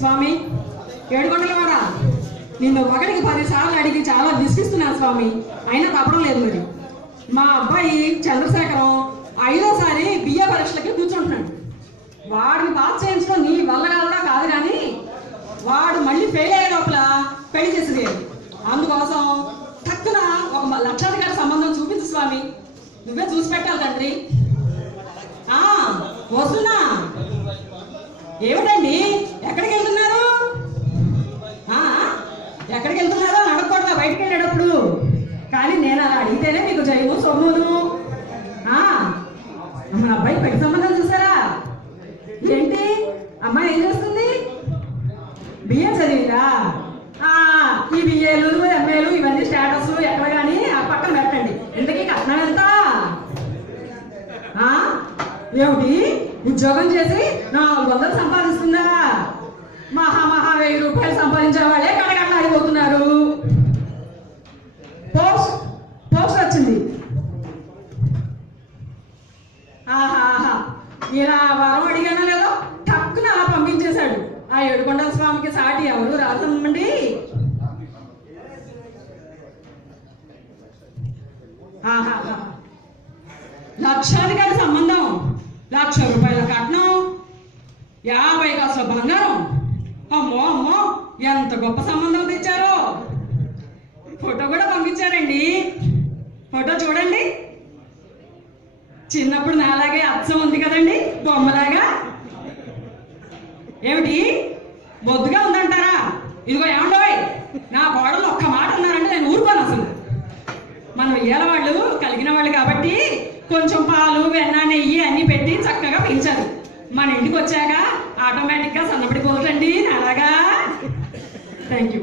స్వామి ఏడుకొండలవాడ, నిన్ను ఒకటికి 10 సార్లు అడిగి చాలా విసిగిస్తున్నాను స్వామి, అయినా తప్పడం లేదు. మరి మా అబ్బాయి చంద్రశేఖరం 5వ సారి బిఏ పరీక్షలకి కూర్చుంటున్నాడు. వాడిని పాస్ చేయించడం నీ వల్ల కూడా కాదు, కానీ వాడు మళ్ళీ ఫెయిల్ అయ్యే లోపల పెళ్లి చేసేది. అందుకోసం తక్కువ ఒక లక్షాధికారి సంబంధం చూపించు స్వామి, నువ్వే చూసి పెట్టాలి తండ్రి. వస్తున్నా. ఏమిటండి ఎక్కడికి వెళ్తున్నారు? ఎక్కడికి వెళ్తున్నారో అని అడగకూడదా బయటికి వెళ్ళేటప్పుడు? కానీ నేను అలా అడిగితేనే మీకు జయము సొమ్మును. మన అబ్బాయి పెళ్లి సంబంధం చూసారా? ఏంటి అమ్మాయి ఏం చేస్తుంది? బిఏ చదివిందా? ఈ బిఏలు ఎంఏలు ఇవన్నీ స్టేటస్ ఎక్కడ కానీ ఆ పక్కన పెట్టండి. ఇంతకీ కట్నం ఎంత? ఏమిటి ఉద్యోగం చేసి 400 సంపాదిస్తుందా? మహా 1000 రూపాయలు సంపాదించే వాళ్ళే కడగడలాడిపోతున్నారు. పోస్ట్ వచ్చింది. ఇలా వరం అడిగానో లేదో టక్కున అలా పంపించేశాడు. ఆ ఏడుకొండల స్వామికి సాటి ఎవరు రాసమ్మండి. లక్షాధికారి సంబంధం, 1,00,000 రూపాయల కట్నం, 50 కాసుల బంగారం. అమ్మో అమ్మో, ఎంత గొప్ప సంబంధం తెచ్చారో. ఫోటో కూడా పంపించారండి. ఫోటో చూడండి. చిన్నప్పుడు నాలాగే అచ్చం ఉంది కదండి, బొమ్మలాగా. ఏమిటి బొద్దుగా ఉందంటారా? ఇదిగో ఏమండోయ్, నా కోడలు ఒక్క మాట అన్నారంటే నేను ఊరుకోను అసలు. మనం ఇయ్యాల వాళ్ళు కలిగిన వాళ్ళు కాబట్టి కొంచెం పాలు వెన్న నెయ్యి అన్ని పెట్టి చక్కగా పెంచారు. మన ఇంటికి వచ్చాక ఆటోమేటిక్గా సన్నపడిపోతండి అలాగా. Thank you.